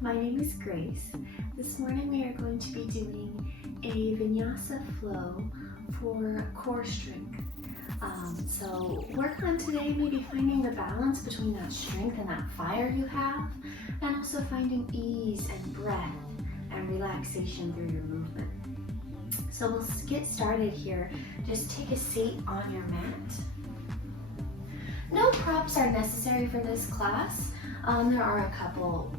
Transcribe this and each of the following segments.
My name is Grace. This morning we are going to be doing a vinyasa flow for core strength. So work on today maybe finding the balance between that strength and that fire you have, and also finding ease and breath and relaxation through your movement. So we'll get started here. Just take a seat on your mat. No props are necessary for this class. There are a couple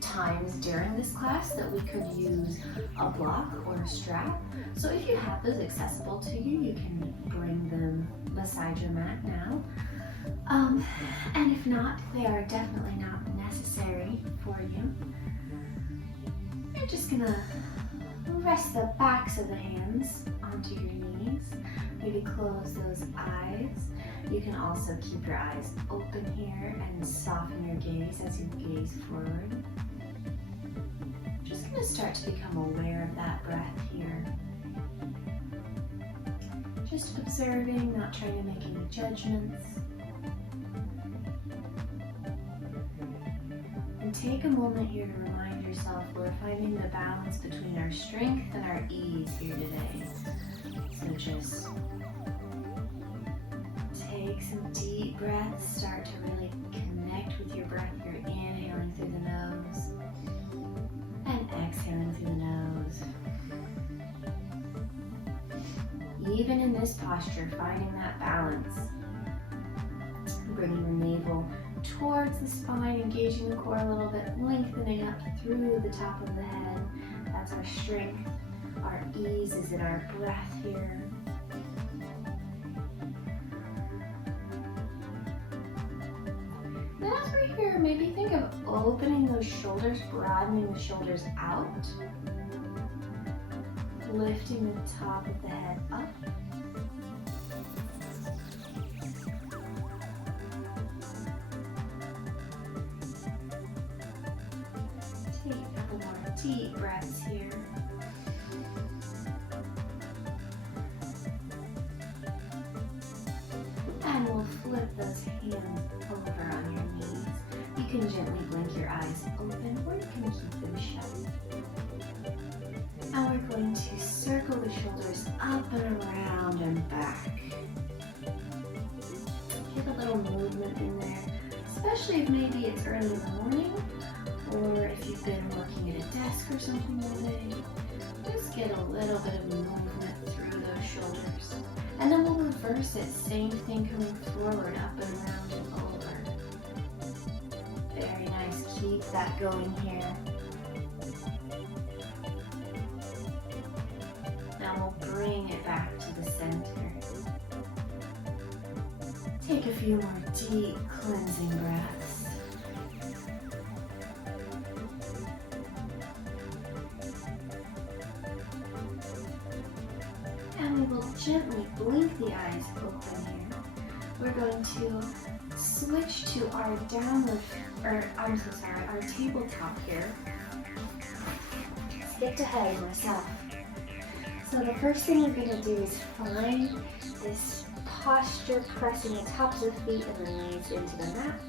times during this class that we could use a block or a strap. So if you have those accessible to you, you can bring them beside your mat now. And if not, they are definitely not necessary for you. You're just gonna rest the backs of the hands onto your knees. Maybe close those eyes. You can also keep your eyes open here and soften your gaze as you gaze forward. Just going to start to become aware of that breath here. Just observing, not trying to make any judgments. And take a moment here to remind yourself we're finding the balance between our strength and our ease here today. So just take some deep breaths, start to really connect with your breath. You're inhaling through the nose and exhaling through the nose. Even in this posture, finding that balance. Bringing the navel towards the spine, engaging the core a little bit, lengthening up through the top of the head. That's our strength. Our ease is in our breath here. Then as we're here, maybe think of opening those shoulders, broadening the shoulders out, lifting the top of the head up. Take a couple more deep breaths here. And we'll flip those hands over on your knees. You can gently blink your eyes open or you can keep them shut. Now we're going to circle the shoulders up and around and back. Get a little movement in there, especially if maybe it's early in the morning or if you've been working at a desk or something all day. Just get a little bit of movement through those shoulders. And then we'll reverse it, same thing coming forward, up and around and over. Very nice, keep that going here. Now we'll bring it back to the center. Take a few more deep cleansing breaths. And we will gently blink the eyes open here. We're going to switch to our our tabletop here. Skipped ahead of myself. So the first thing we're going to do is find this posture, pressing the tops of the feet and the knees into the mat,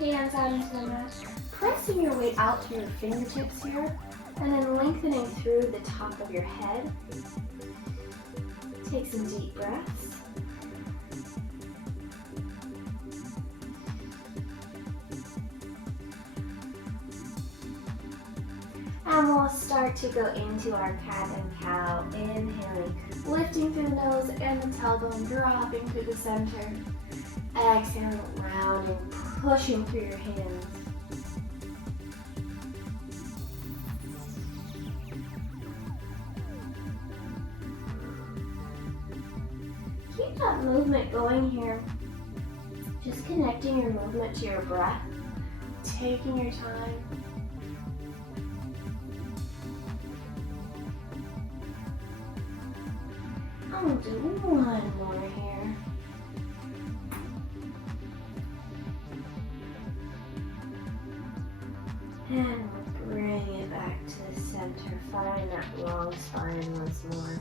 hands out into the mat, pressing your way out through your fingertips here, and then lengthening through the top of your head. Take some deep breaths. And we'll start to go into our cat and cow. Inhaling, lifting through the nose and the tailbone, dropping through the center. Exhaling, rounding, pushing through your hands. Keep that movement going here. Just connecting your movement to your breath, taking your time. I'll do one more here. And we'll bring it back to the center. Find that long spine once more.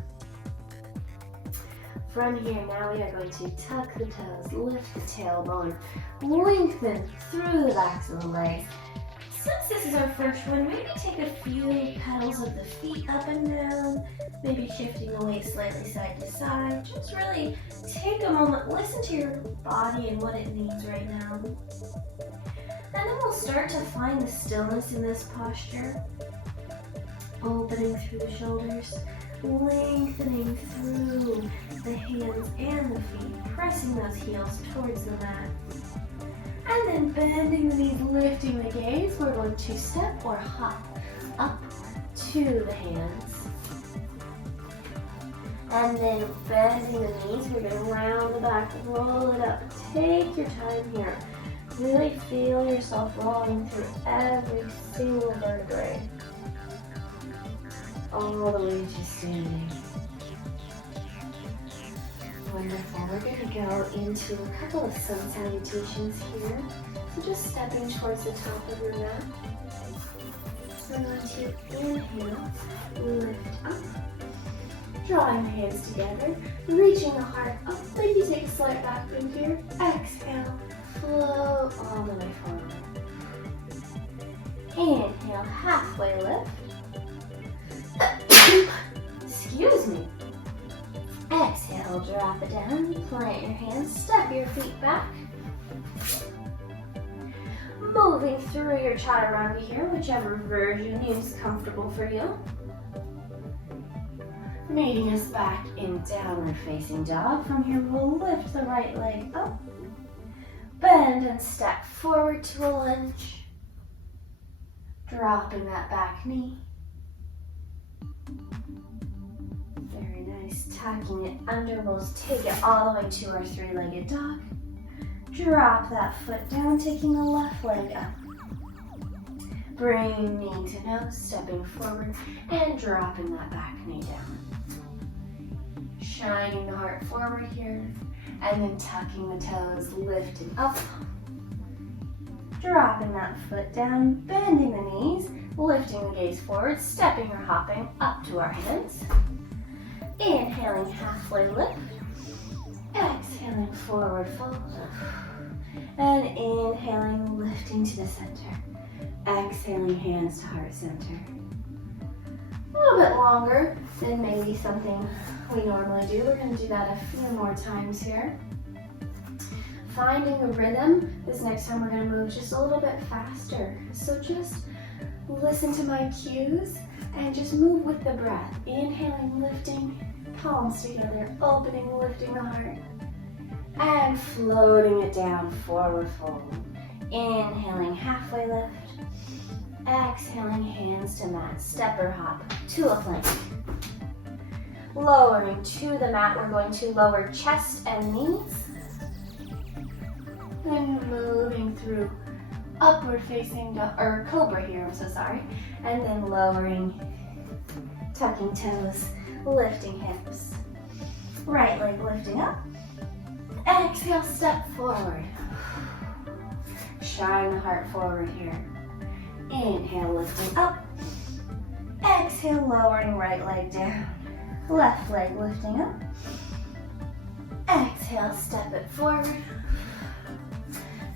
From here, now we are going to tuck the toes, lift the tailbone, lengthen through the backs of the legs, Since this is our first one, maybe take a few pedals of the feet up and down, maybe shifting the weight slightly side to side. Just really take a moment, listen to your body and what it needs right now. And then we'll start to find the stillness in this posture. Opening through the shoulders, lengthening through the hands and the feet, pressing those heels towards the mat. And then bending the knees, lifting the gaze. We're going to step or hop up to the hands. And then bending the knees, we're going to round the back, roll it up. Take your time here. Really feel yourself rolling through every single vertebrae. All the way to standing. Wonderful. We're going to go into a couple of sun salutations here. So just stepping towards the top of your mat. We're going to inhale, lift up, drawing the hands together, reaching the heart up. Maybe take a slight back bend here. Exhale, float all the way forward. Inhale, halfway lift. Excuse me. Exhale, drop it down, plant your hands, step your feet back. Moving through your chaturanga here, whichever version is comfortable for you. Meeting us back in downward facing dog. From here, we'll lift the right leg up, bend and step forward to a lunge, dropping that back knee. Very nice. Tucking it under, we'll take it all the way to our three-legged dog. Drop that foot down, taking the left leg up. Bring knee to nose, stepping forward, and dropping that back knee down. Shining the heart forward here, and then tucking the toes, lifting up. Dropping that foot down, bending the knees, lifting the gaze forward, stepping or hopping up to our hands. Inhaling, halfway lift. Exhaling, forward fold. And inhaling, lifting to the center. Exhaling, hands to heart center. A little bit longer than maybe something we normally do. We're going to do that a few more times here. Finding a rhythm. This next time we're going to move just a little bit faster. So just listen to my cues and just move with the breath. Inhaling, lifting, palms together, opening, lifting the heart. And floating it down, forward fold. Inhaling, halfway lift. Exhaling, hands to mat, step or hop to a plank. Lowering to the mat, we're going to lower chest and knees. And moving through upward facing, or cobra here, I'm so sorry. And then lowering, tucking toes, lifting hips. Right leg lifting up. Exhale, step forward. Shine the heart forward here. Inhale, lifting up. Exhale, lowering right leg down. Left leg lifting up. Exhale, step it forward.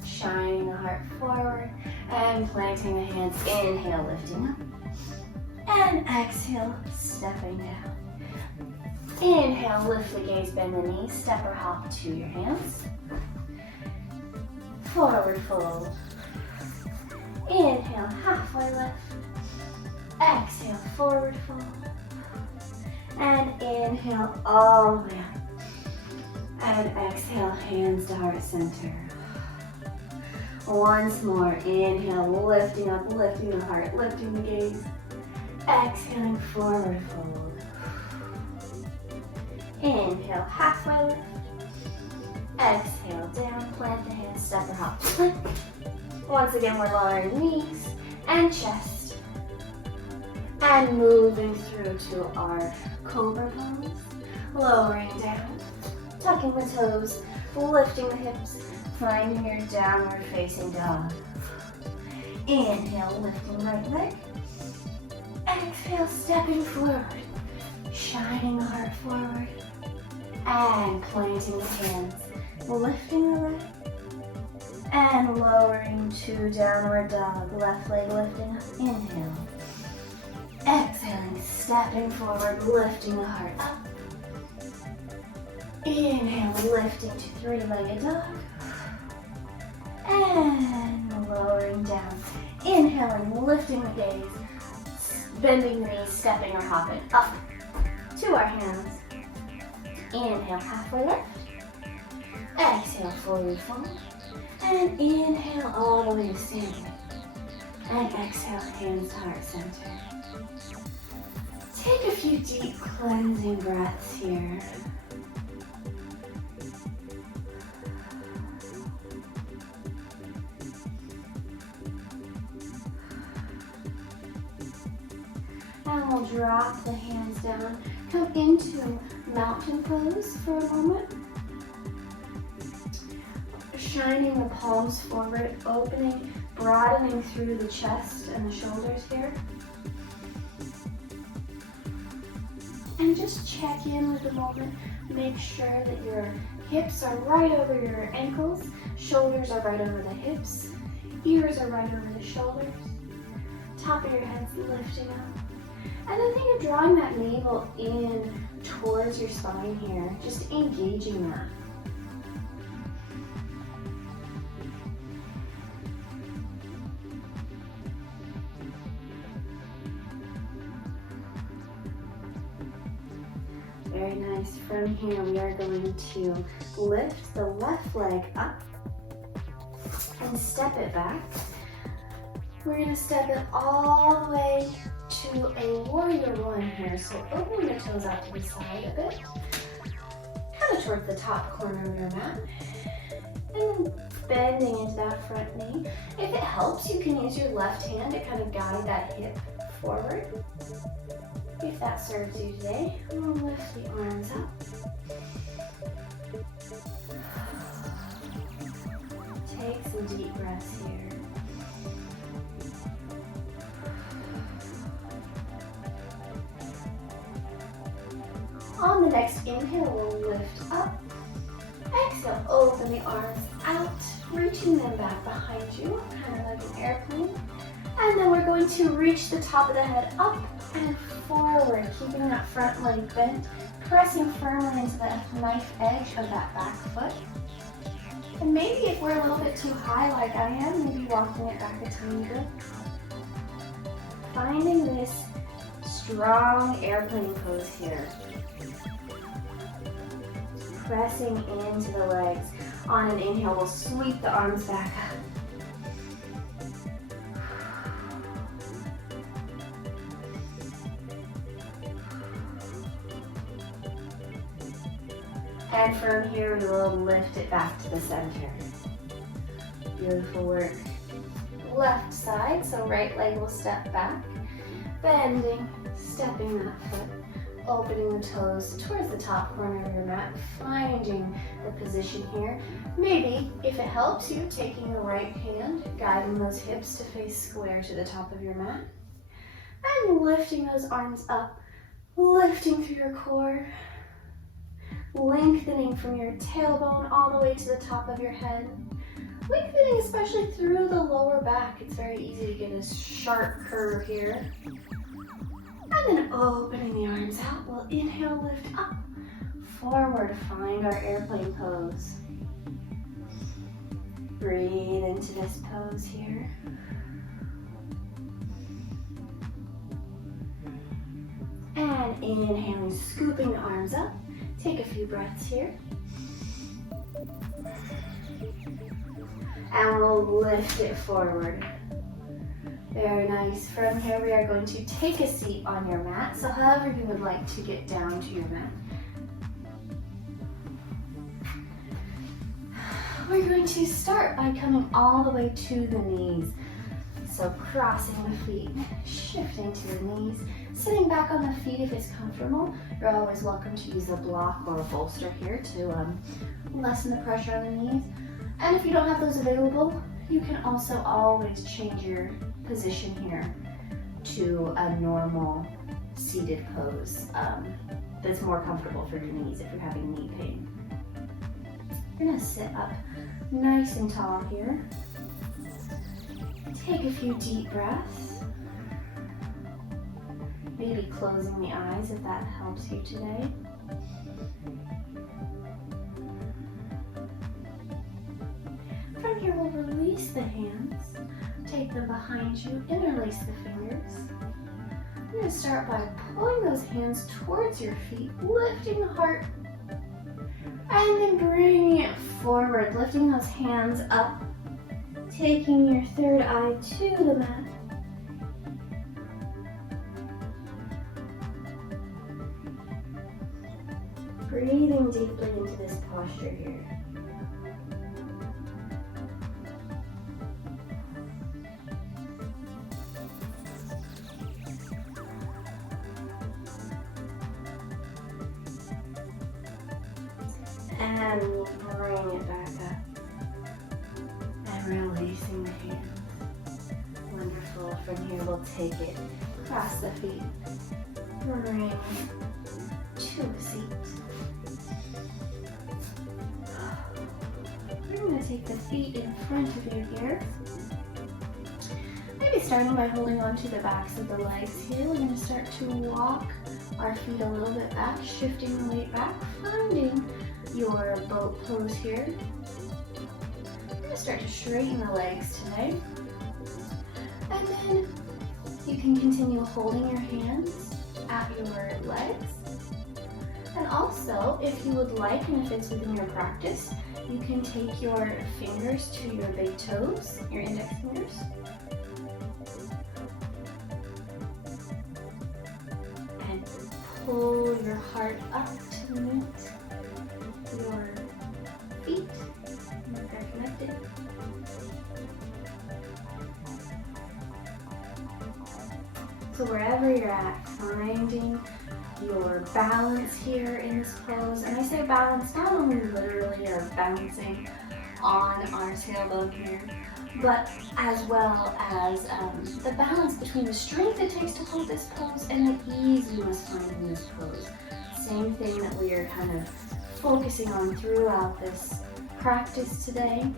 Shining the heart forward and planting the hands. Inhale, lifting up. And exhale, stepping down. Inhale, lift the gaze, bend the knees, step or hop to your hands. Forward fold. Inhale, halfway lift. Exhale, forward fold. And inhale all the way up. And exhale, hands to heart center. Once more, inhale, lifting up, lifting the heart, lifting the gaze. Exhaling, forward fold. Inhale, halfway lift. Exhale, down, plant the hands, step or hop to plank. Once again, we're lowering knees and chest. And moving through to our cobra pose. Lowering down, tucking the toes, lifting the hips, finding your downward facing dog. Inhale, lifting right leg. Exhale, stepping forward, shining the heart forward. And planting the hands, lifting the leg. And lowering to downward dog, left leg lifting up, inhale. Exhaling, stepping forward, lifting the heart up. Inhale, lifting to three-legged dog. And lowering down. Inhaling, lifting the gaze, bending the knees, stepping or hopping up to our hands. Inhale, halfway lift. Exhale, fully fold. And inhale all the way to standing. And exhale, hands to heart center. Take a few deep cleansing breaths here. And we'll drop the hands down. Come into mountain pose for a moment. Shining the palms forward, opening, broadening through the chest and the shoulders here. And just check in with the moment. Make sure that your hips are right over your ankles, shoulders are right over the hips, ears are right over the shoulders, top of your head's lifting up. And then think of drawing that navel in towards your spine here, just engaging that. Very nice. From here, we are going to lift the left leg up and step it back. We're going to step it all the way to a warrior one here. So opening the toes out to the side a bit, kind of towards the top corner of your mat. And bending into that front knee. If it helps, you can use your left hand to kind of guide that hip forward. If that serves you today, we'll lift the arms up. Take some deep breaths here. On the next inhale, we'll lift up. Exhale, open the arms out, reaching them back behind you, kind of like an airplane. And then we're going to reach the top of the head up and forward, keeping that front leg bent, pressing firmly into the knife edge of that back foot. And maybe if we're a little bit too high like I am, maybe walking it back a tiny bit. Finding this strong airplane pose here. Pressing into the legs. On an inhale, we'll sweep the arms back up. And from here, we will lift it back to the center. Beautiful work. Left side, so right leg will step back. Bending, stepping that foot. Opening the toes towards the top corner of your mat. Finding the position here. Maybe, if it helps you, taking your right hand, guiding those hips to face square to the top of your mat. And lifting those arms up. Lifting through your core. Lengthening from your tailbone all the way to the top of your head. Lengthening especially through the lower back. It's very easy to get a sharp curve here. And then opening the arms out. We'll inhale, lift up. Forward, find our airplane pose. Breathe into this pose here. And inhaling, scooping the arms up. Take a few breaths here. And we'll lift it forward. Very nice. From here, we are going to take a seat on your mat. So however you would like to get down to your mat. We're going to start by coming all the way to the knees. So crossing the feet, shifting to the knees, sitting back on the feet if it's comfortable. You're always welcome to use a block or a bolster here to lessen the pressure on the knees. And if you don't have those available, you can also always change your position here to a normal seated pose that's more comfortable for your knees if you're having knee pain. You're gonna sit up nice and tall here. Take a few deep breaths. Maybe closing the eyes if that helps you today. From here, we'll release the hands. Take them behind you, interlace the fingers. You're going to start by pulling those hands towards your feet, lifting the heart, and then bringing it forward, lifting those hands up, taking your third eye to the mat. Breathing deeply into this posture here. And bring it back up. And releasing the hands. Wonderful. From here, we'll take it across the feet. Bring to a seat. We're going to take the feet in front of you here. Maybe starting by holding on to the backs of the legs here. We're going to start to walk our feet a little bit back, shifting the weight back, finding your boat pose here. We're going to start to straighten the legs today. And then you can continue holding your hands at your legs. And also, if you would like, and if it's within your practice, you can take your fingers to your big toes, your index fingers. And pull your heart up to meet your feet. They're connected. So wherever you're at, finding your balance here in this pose. And I say balance not only literally or bouncing on our tailbone here, but as well as the balance between the strength it takes to hold this pose and the ease you must find in this pose. Same thing that we are kind of focusing on throughout this practice today.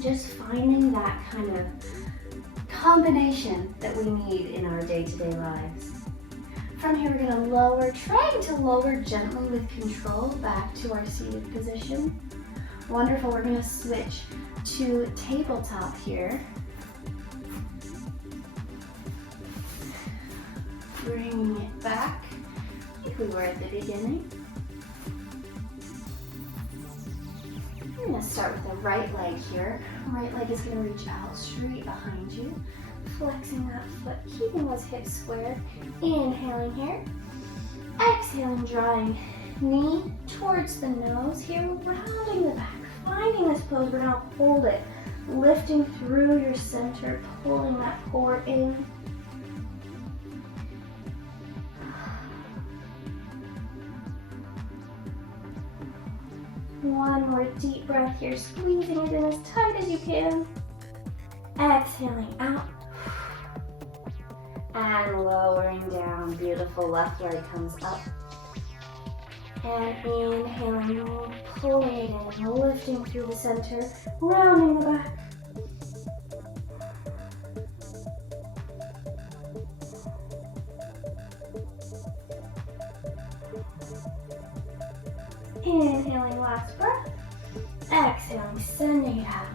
Just finding that kind of combination that we need in our day-to-day lives. From here, we're going to lower, trying to lower gently with control back to our seated position. Wonderful. We're going to switch to tabletop here. Bringing it back like we were at the beginning. I'm going to start with the right leg here. Right leg is going to reach out straight behind you. Flexing that foot, keeping those hips square. Inhaling here. Exhaling, drawing knee towards the nose here, rounding the back. Finding this pose, we're going to hold it. Lifting through your center, pulling that core in. One more deep breath here, squeezing it in as tight as you can. Exhaling out. And lowering down. Beautiful. Left leg comes up. And inhaling, pulling it in, lifting through the center, rounding the back. Inhaling, last breath. Exhaling, sending it out.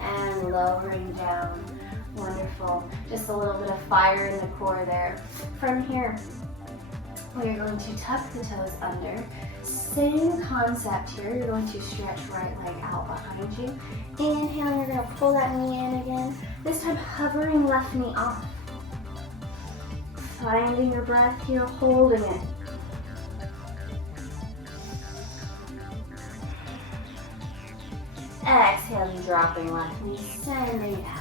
And lowering down. Wonderful. Just a little bit of fire in the core there. From here, we are going to tuck the toes under. Same concept here. You're going to stretch right leg out behind you. Inhaling, you're going to pull that knee in again. This time hovering left knee off. Finding your breath here, holding it. Exhaling, dropping left knee, sending it out.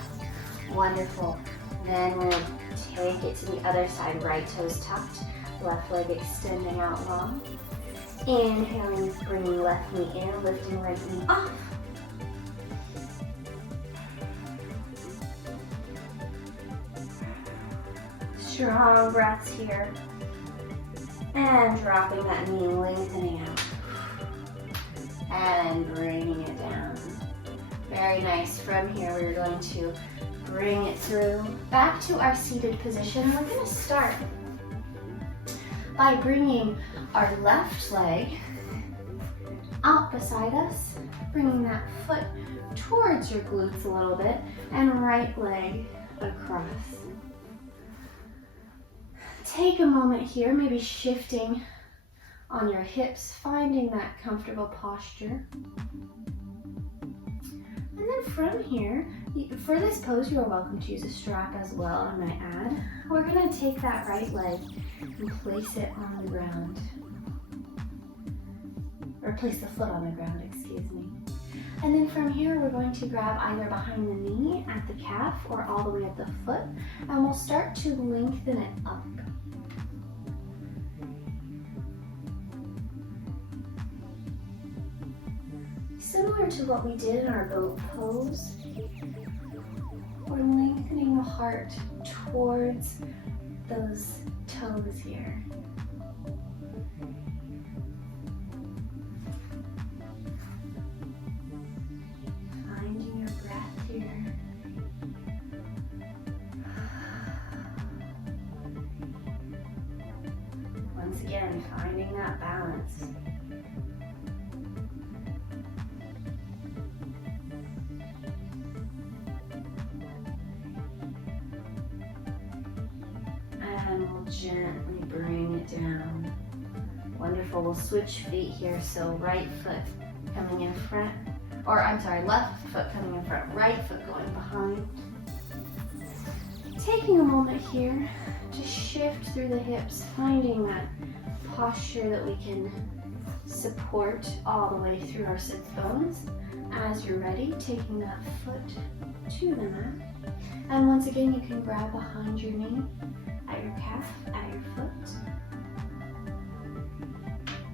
Wonderful. Then we're going to take it to the other side. Right toes tucked, left leg extending out long. Inhaling, bringing left knee in, lifting right knee off. Strong breaths here. And dropping that knee, lengthening out. and bringing it down. Very nice. From here, we're going to bring it through back to our seated position. We're going to start by bringing our left leg out beside us, bringing that foot towards your glutes a little bit, and right leg across. Take a moment here, maybe shifting on your hips, finding that comfortable posture. And then from here, for this pose, you are welcome to use a strap as well, I might add. We're going to take that right leg and place it on the ground. Or place the foot on the ground, excuse me. And then from here, we're going to grab either behind the knee, at the calf, or all the way at the foot, and we'll start to lengthen it up. Similar to what we did in our boat pose, we're lengthening the heart towards those toes here. Finding your breath here. Once again, finding that balance. And we'll gently bring it down. Wonderful. We'll switch feet here. So right foot coming in front, or I'm sorry, left foot coming in front, right foot going behind. Taking a moment here to shift through the hips, finding that posture that we can support all the way through our sits bones. As you're ready, taking that foot to the mat. And once again, you can grab behind your knee, at your calf, at your foot.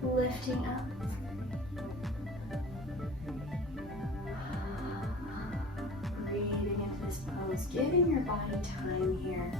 Lifting up. Breathing into this pose, giving your body time here.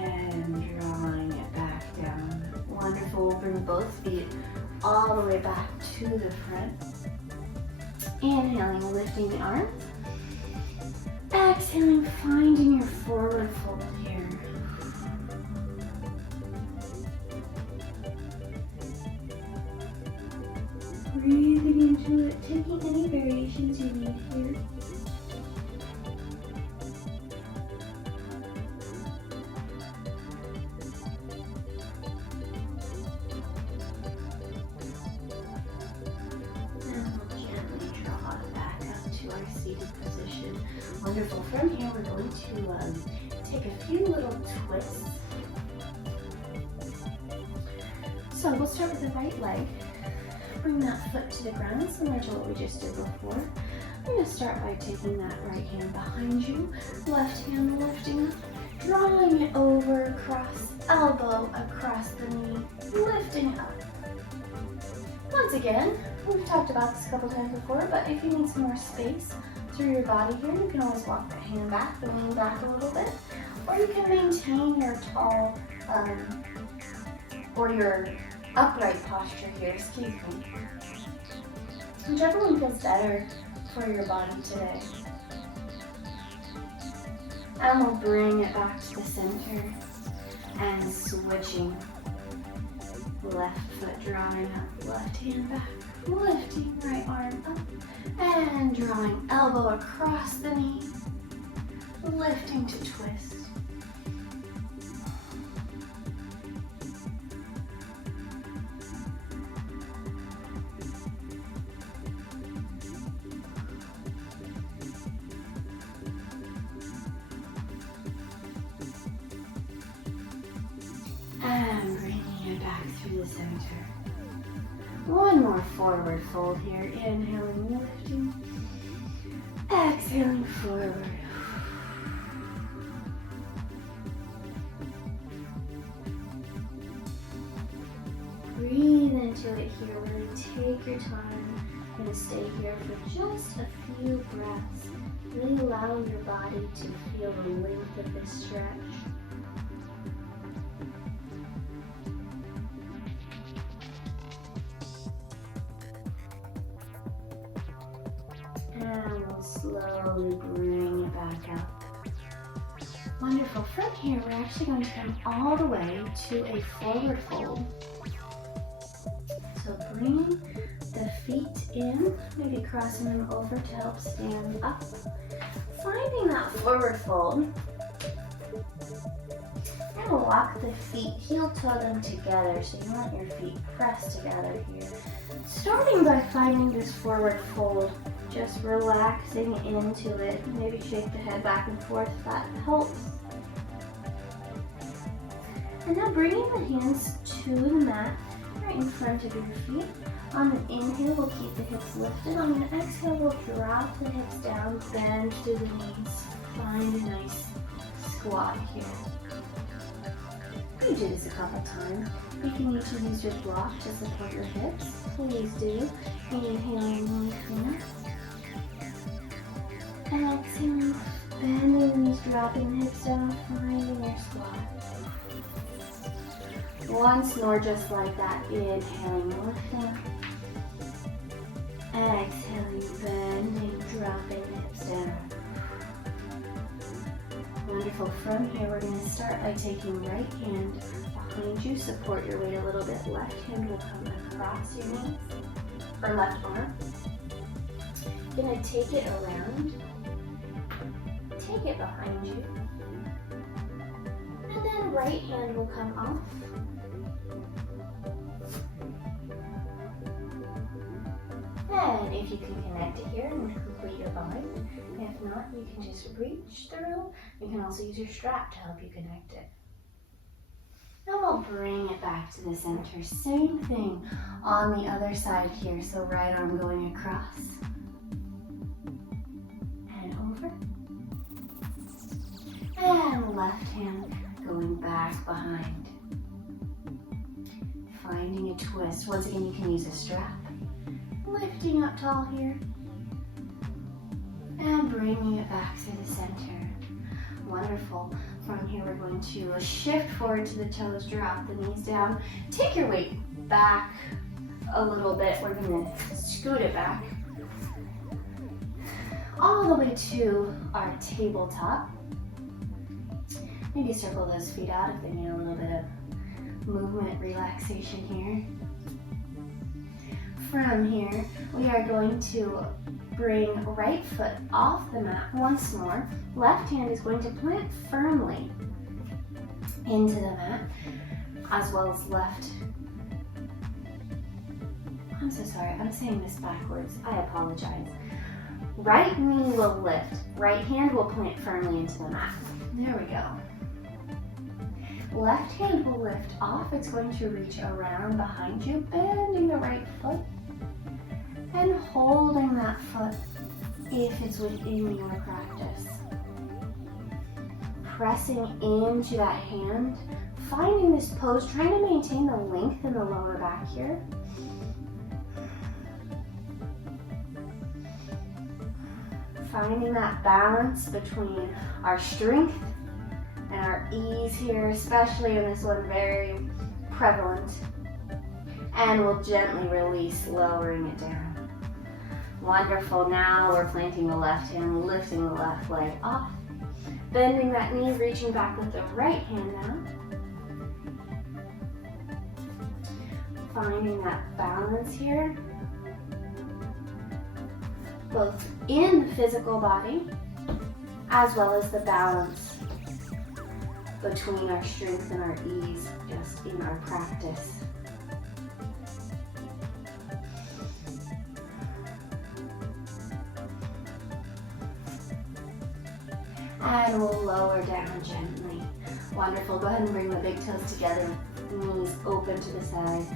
And drawing it back down. Wonderful. Bring both feet all the way back to the front. Inhaling, lifting the arms. Exhaling, finding your forward fold here. Breathing into it, taking any variations you need here. Wonderful. From here, we're going to take a few little twists. So we'll start with the right leg. Bring that foot to the ground, similar to what we just did before. I'm going to start by taking that right hand behind you, left hand lifting up, drawing it over across, elbow across the knee, lifting up. Once again, we've talked about this a couple times before, but if you need some more space through your body here, you can always walk that hand back, the lean back a little bit, or you can maintain your tall or your upright posture here, excuse me. Whichever one feels better for your body today. And we'll bring it back to the center and switching. Left foot drawing up, left hand back, lifting right arm up, and drawing elbow across the knee, lifting to twist. And bringing it back through the center. One more forward fold here. Inhaling, lifting. Exhaling, forward. into it here. Really take your time and stay here for just a few breaths. Really allow your body to feel the length of this stretch. And we'll slowly bring it back up. Wonderful. From here, we're actually going to come all the way to a forward fold. So bring the feet in, maybe crossing them over to help stand up. Finding that forward fold. And walk the feet, heel-toe them together, so you want your feet pressed together here. Starting by finding this forward fold, just relaxing into it. Maybe shake the head back and forth if that helps. And now bringing the hands to the mat, right in front of your feet. On an inhale, we'll keep the hips lifted. On an exhale, we'll drop the hips down, bend through the knees. Find a nice squat here. You do this a couple times. If you need to use your block to support your hips, please do. Inhaling, lengthening. Exhaling, bending the knees, dropping the hips down, finding your squat. Once more, just like that. Inhaling, lifting. Exhaling, bending, dropping the hips down. Wonderful. From here, we're going to start by taking right hand behind you. Support your weight a little bit. Left hand will come across your knees, or left arm. You're going to take it around. Take it behind you. And then right hand will come off. And if you can connect it here and complete your bind. If not, you can just reach through. You can also use your strap to help you connect it. Now we'll bring it back to the center. Same thing on the other side here. So right arm going across. And over. And left hand going back behind. Finding a twist. Once again, you can use a strap. Lifting up tall here. And bringing it back to the center. Wonderful. From here, we're going to shift forward to the toes, drop the knees down. Take your weight back a little bit. We're going to scoot it back all the way to our tabletop. Maybe circle those feet out if they need a little bit of movement relaxation here. From here, we are going to bring right foot off the mat once more. Left hand is going to plant firmly into the mat, as well as left. I'm so sorry, I'm saying this backwards. I apologize. Right knee will lift. Right hand will plant firmly into the mat. There we go. Left hand will lift off. It's going to reach around behind you, bending the right foot. And holding that foot if it's within your practice. Pressing into that hand, finding this pose, trying to maintain the length in the lower back here. Finding that balance between our strength and our ease here, especially in this one, very prevalent. And we'll gently release, lowering it down. Wonderful. Now we're planting the left hand, lifting the left leg off. Bending that knee, reaching back with the right hand now. Finding that balance here, both in the physical body, as well as the balance between our strength and our ease just in our practice. And we'll lower down gently. Wonderful. Go ahead and bring the big toes together, knees open to the side.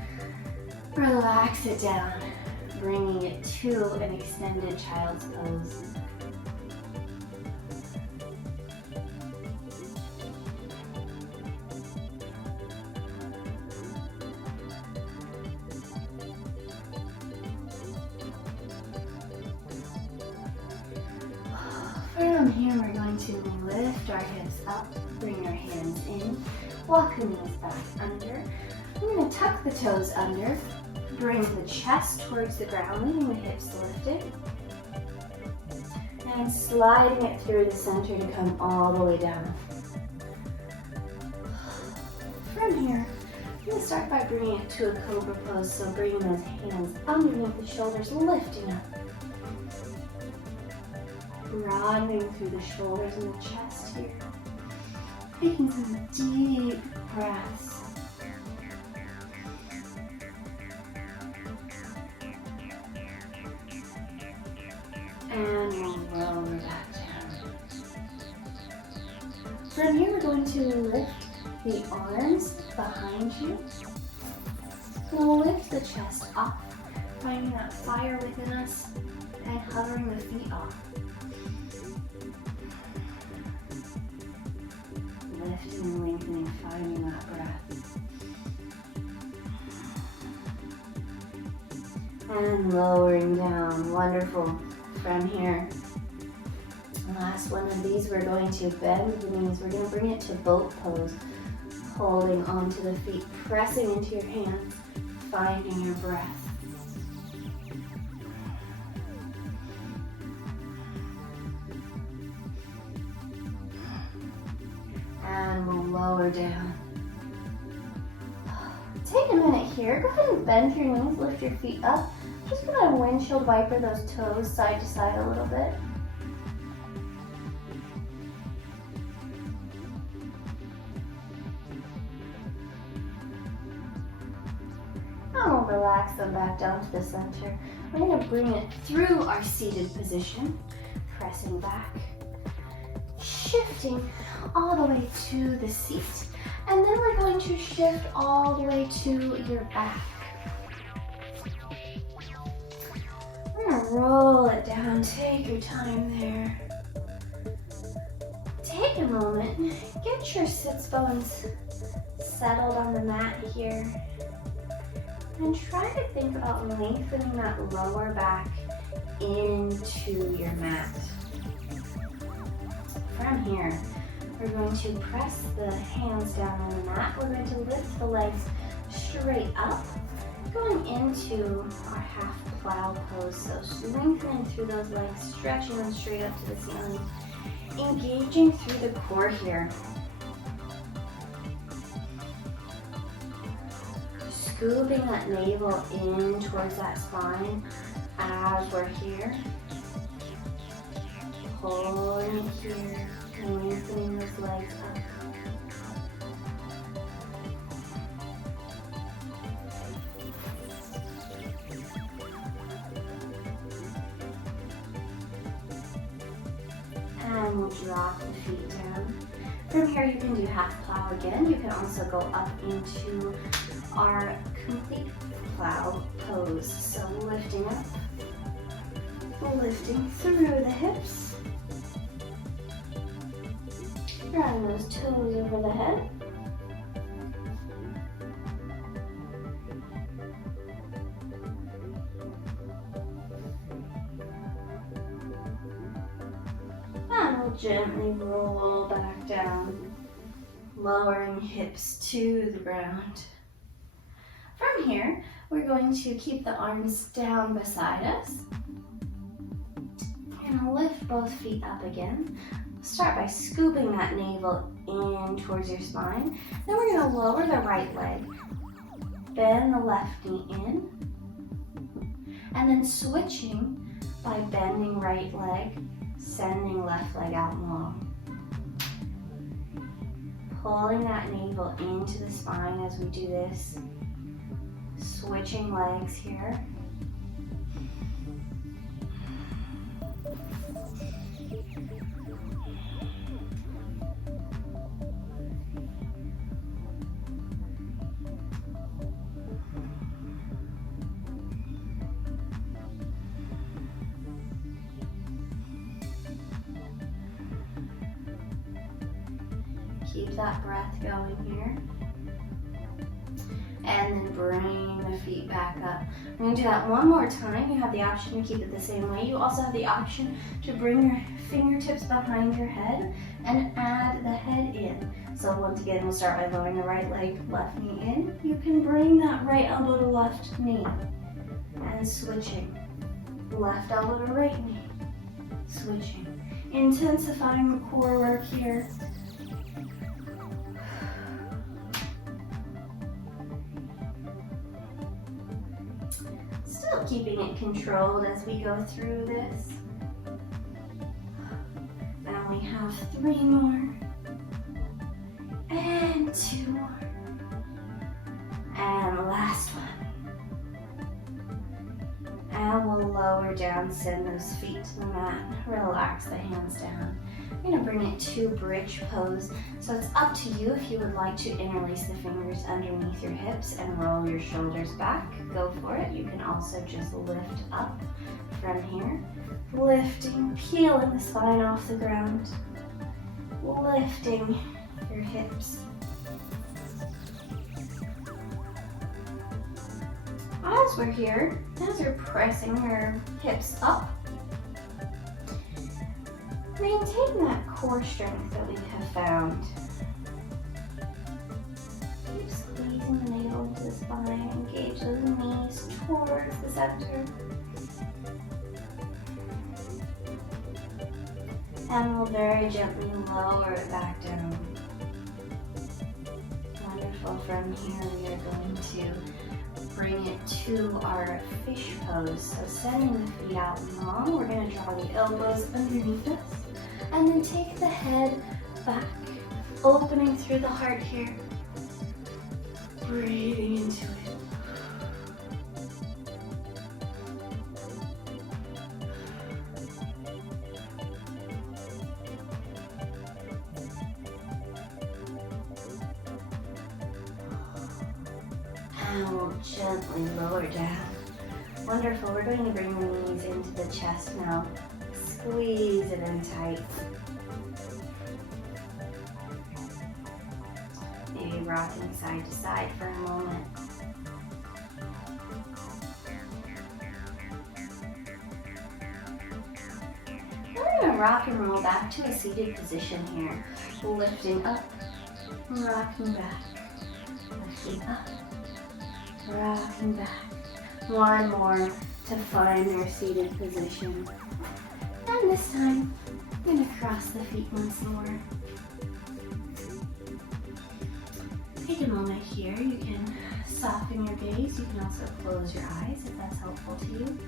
Relax it down, bringing it to an extended child's pose. here, we're going to lift our hips up, bring our hands in, walk the knees back under. I'm going to tuck the toes under, bring the chest towards the ground, leaving the hips lifted. And sliding it through the center to come all the way down. From here, I'm going to start by bringing it to a cobra pose, so bringing those hands underneath the shoulders, lifting up. Broadening through the shoulders and the chest here. Taking some deep breaths. And we'll lower that down. From here, we're going to lift the arms behind you. We'll lift the chest up, finding that fire within us and hovering the feet off. Lifting and lengthening, finding that breath. And lowering down. Wonderful. From here, last one of these, we're going to bend the knees. We're going to bring it to boat pose, holding onto the feet, pressing into your hands, finding your breath. And we'll lower down. Take a minute here. Go ahead and bend your knees, lift your feet up. Just gonna windshield wiper those toes side to side a little bit. And we'll relax them back down to the center. We're gonna bring it through our seated position, pressing back, shifting all the way to the seat. And then we're going to shift all the way to your back. We're gonna roll it down, take your time there. Take a moment, get your sits bones settled on the mat here. And try to think about lengthening that lower back into your mat. From here, we're going to press the hands down on the mat. We're going to lift the legs straight up, going into our half plow pose. So lengthening through those legs, stretching them straight up to the ceiling, engaging through the core here. Scooping that navel in towards that spine as we're here. Pulling it here, lengthening those legs up. And we'll drop the feet down. From here you can do half plow again. You can also go up into our complete plow pose. So lifting up, lifting through the hips, drawing those toes over the head. And we'll gently roll back down, lowering hips to the ground. From here, we're going to keep the arms down beside us and lift both feet up again. Start by scooping that navel in towards your spine. Then we're going to lower the right leg, bend the left knee in, and then switching by bending right leg, sending left leg out long. Pulling that navel into the spine as we do this. Switching legs here. Keep that breath going here. And then bring the the feet back up. We're going to do that one more time. You have the option to keep it the same way. You also have the option to bring your fingertips behind your head and add the head in. So once again, we'll start by lowering the right leg, left knee in. You can bring that right elbow to left knee and switching. Left elbow to right knee, switching. Intensifying the core work here. Still keeping it controlled as we go through this. Now we have 3 more. And 2 more. And the last one. And we'll lower down, send those feet to the mat. Relax the hands down. I'm going to bring it to bridge pose. So it's up to you if you would like to interlace the fingers underneath your hips and roll your shoulders back. Go for it. You can also just lift up from here. Lifting, peeling the spine off the ground. Lifting your hips. As we're here, as you're pressing your hips up, maintain that core strength that we have found. Keep squeezing the navel into the spine, engage those knees towards the center. And we'll very gently lower it back down. Wonderful. From here we are going to bring it to our fish pose. So sending the feet out long, we're going to draw the elbows underneath us and then take the head back, opening through the heart here, breathing into it. And we'll gently lower down. Wonderful. We're going to bring the knees into the chest now. Squeeze it in tight. Maybe rocking side to side for a moment. We're going to rock and roll back to a seated position here. Lifting up, rocking back, lifting up, rocking back. One more to find your seated position. And this time, I'm going to cross the feet once more. Take a moment here. You can soften your gaze. You can also close your eyes if that's helpful to you.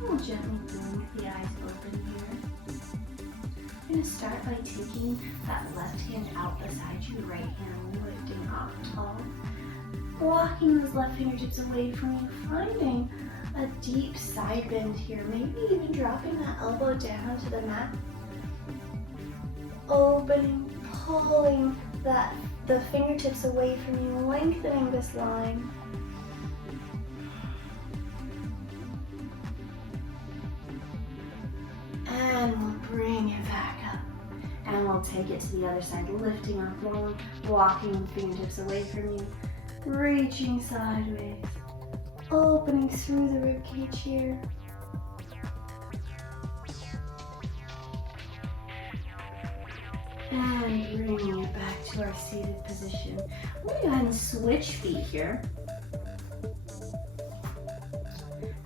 We'll gently blink with the eyes open here. I'm going to start by taking that left hand out beside you, right hand lifting up tall. Walking those left fingertips away from you, finding a deep side bend here. Maybe even dropping that elbow down to the mat. Opening, pulling the fingertips away from you, lengthening this line. And we'll bring it back up. And we'll take it to the other side, lifting up long, walking the fingertips away from you, reaching sideways, opening through the ribcage here. And bringing it back to our seated position. We'll go ahead and switch feet here.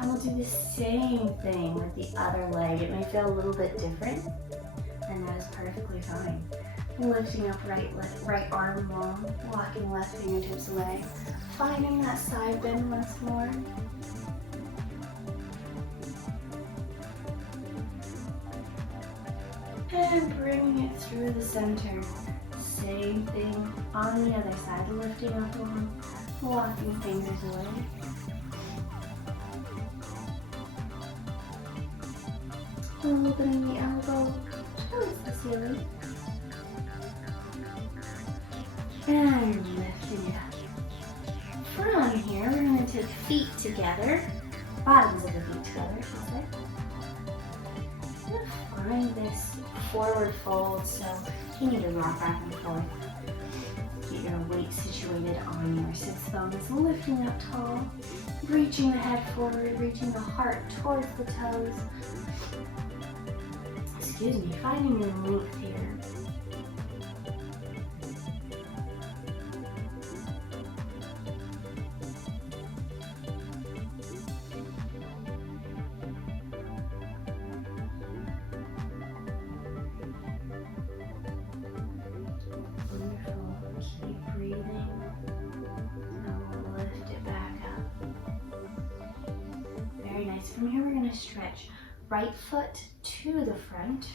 And we'll do the same thing with the other leg. It may feel a little bit different, and that is perfectly fine. Lifting up right arm long, walking left fingertips away, finding that side bend once more. And bringing it through the center. Same thing on the other side, lifting up long, walking fingers away. Opening the elbow towards the ceiling. And lifting it up. From here, we're going to take feet together. Bottoms of the feet together, I should say. find this forward fold, so you need to rock back and forth. Get your weight situated on your sits bones, lifting up tall, reaching the head forward, reaching the heart towards the toes. Excuse me, finding your length here. Keep breathing. And lift it back up. Very nice. From here, we're going to stretch right foot to the front.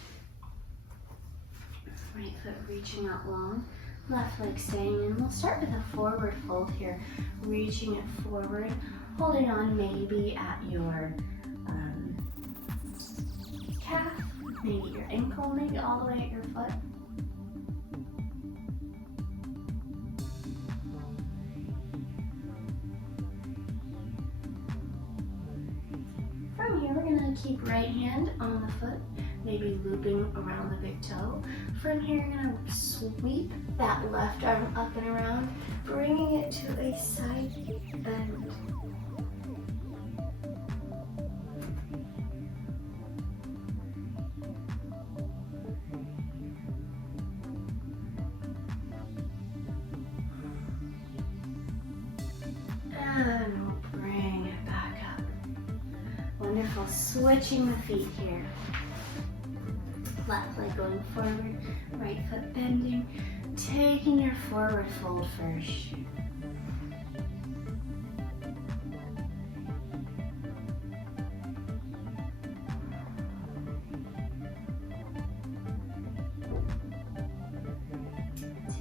Right foot reaching out long. Left leg staying in. We'll start with a forward fold here. Reaching it forward. Holding on maybe at your calf. Maybe your ankle. Maybe all the way at your foot. From here, we're going to keep right hand on the foot, maybe looping around the big toe. From here, you're going to sweep that left arm up and around, bringing it to a side bend. And we'll bring it back up. Wonderful. Switching the feet here. Left leg going forward, right foot bending, taking your forward fold first.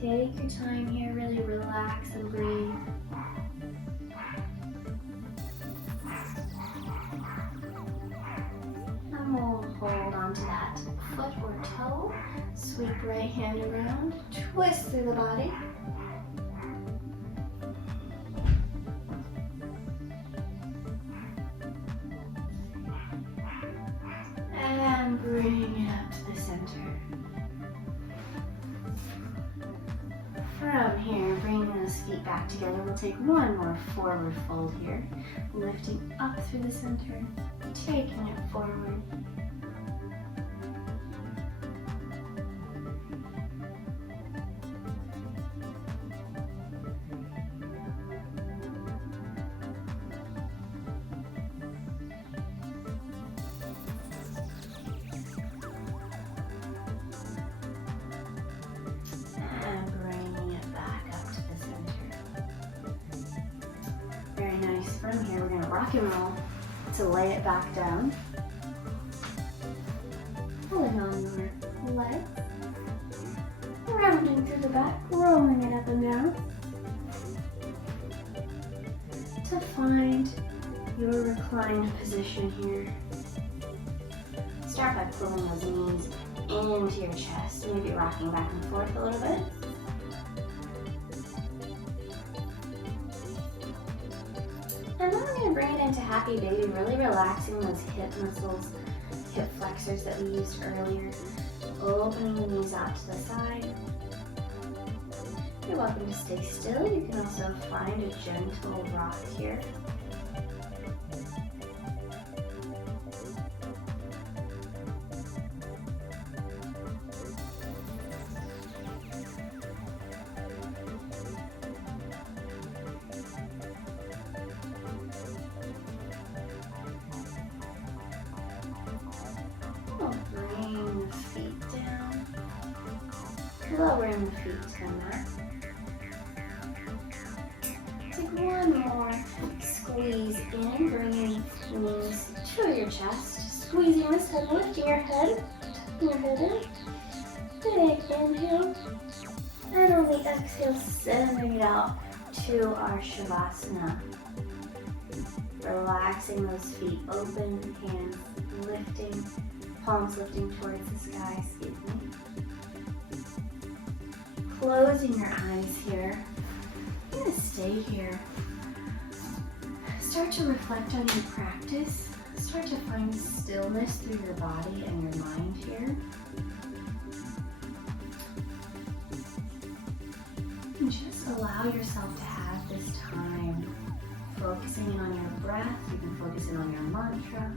Take your time here, really relax and breathe. And we'll hold onto that foot or toe. Sweep right hand around, twist through the body. And bring it up to the center. From here, bring those feet back together. We'll take one more forward fold here. Lifting up through the center, taking it forward. From here, we're going to rock and roll to lay it back down. Pulling on your legs, rounding through the back, rolling it up and down to find your reclined position here. Start by pulling those knees into your chest, maybe rocking back and forth a little bit. And then we're going to bring it into Happy Baby, really relaxing those hip muscles, hip flexors that we used earlier. Opening the knees out to the side. You're welcome to stay still. You can also find a gentle rock here. Bring the feet down, lowering the feet to the mat. Take one more squeeze in, bringing knees to your chest, squeezing this head, lifting your head, tucking your head in. Big inhale, and on the exhale, sending it out to our Shavasana. Relaxing those feet open, hands lifting. Palms lifting towards the sky, excuse me. Closing your eyes here. You're going to stay here. Start to reflect on your practice. Start start to find stillness through your body and your mind here. And just allow yourself to have this time focusing in on your breath. You can focus in on your mantra.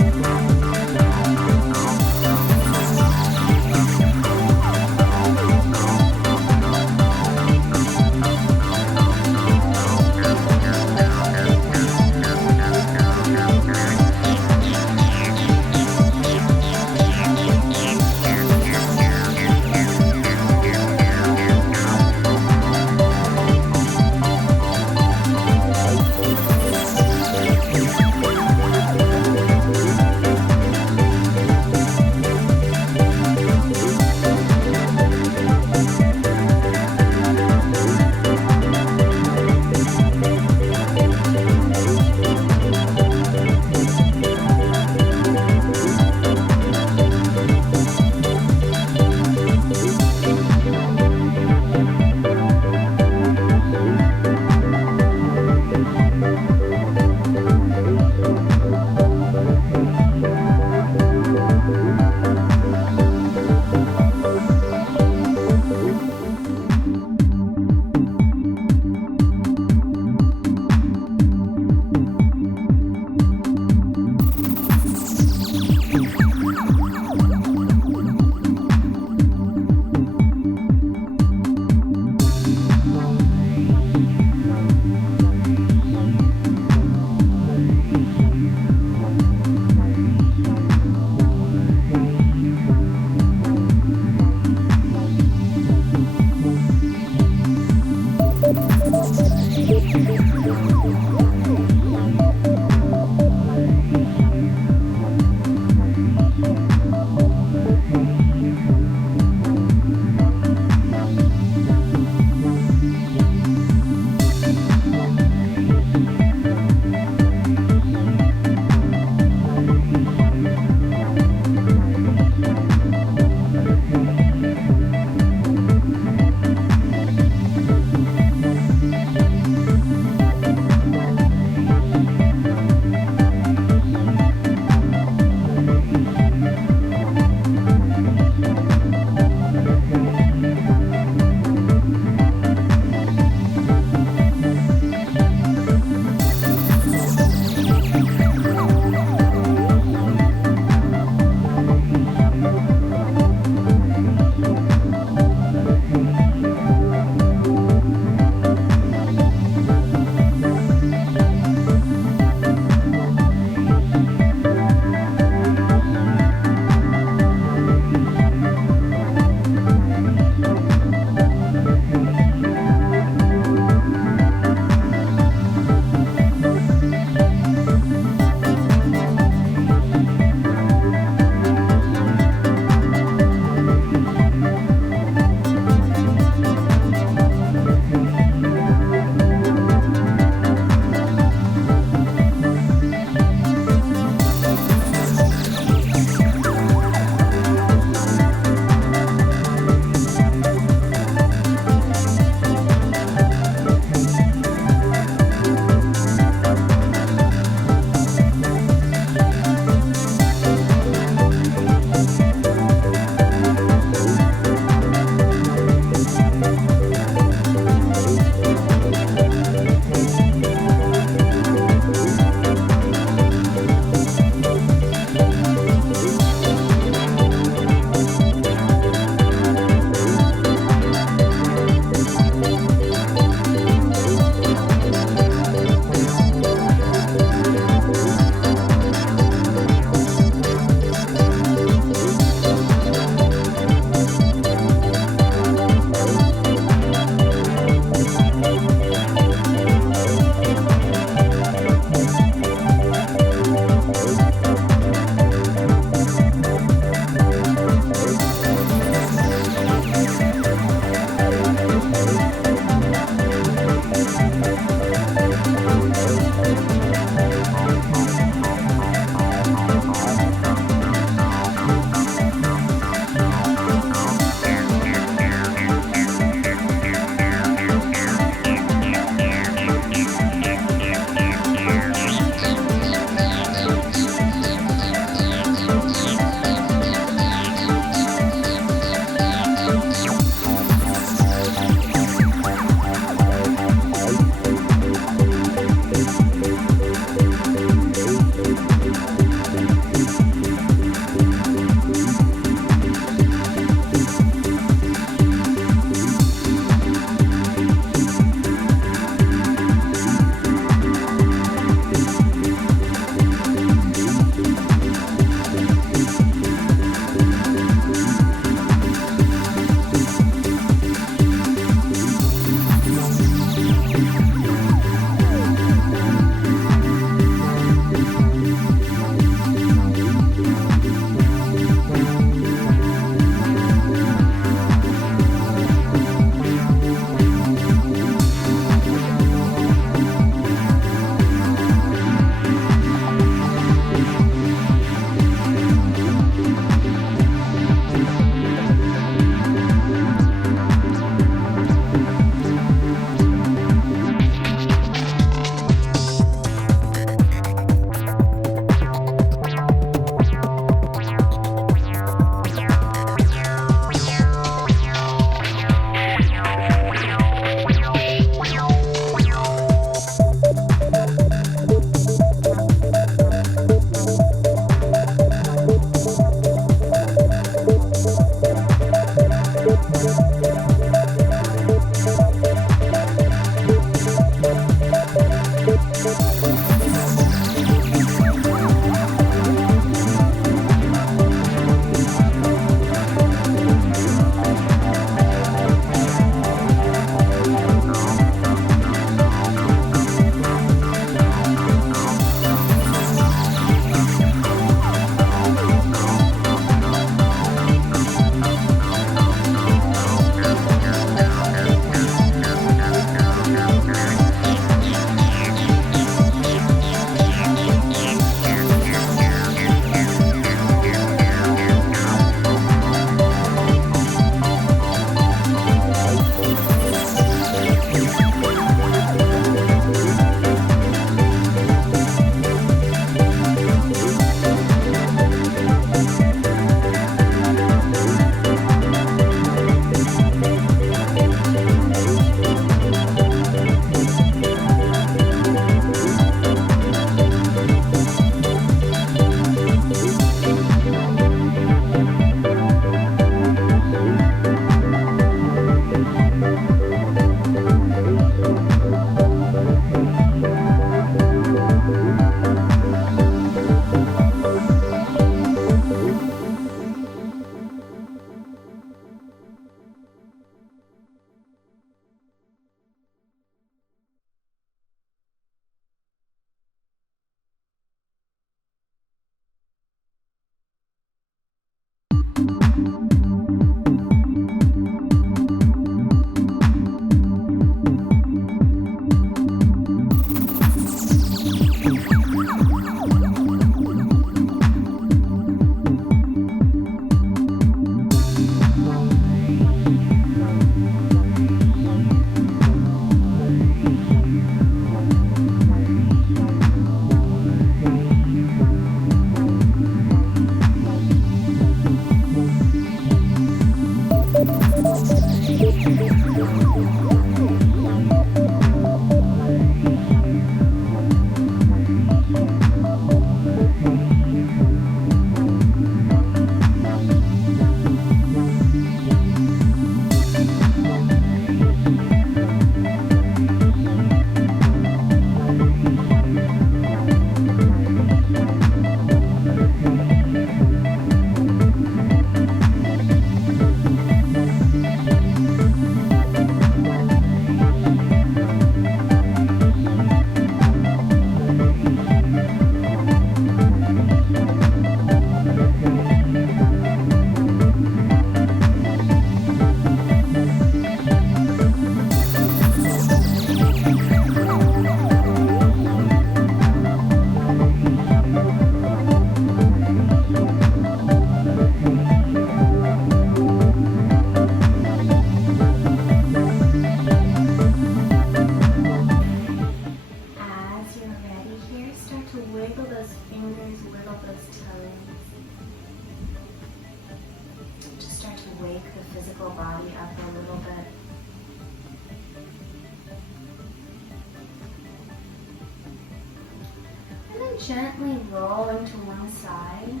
then gently rolling to one side.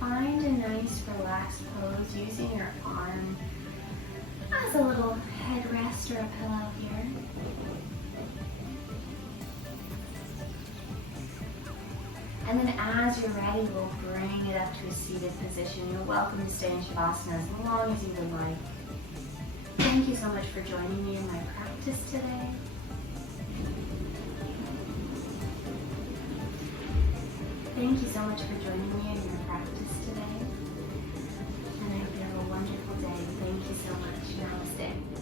Find a nice relaxed pose using your arm as a little headrest or a pillow here. And then as you're ready, we'll bring it up to a seated position. You're welcome to stay in Shavasana as long as you would like. Thank you so much for joining me in my practice today. Thank you so much for joining me in your practice today. And I hope you have a wonderful day. Thank you so much. Namaste.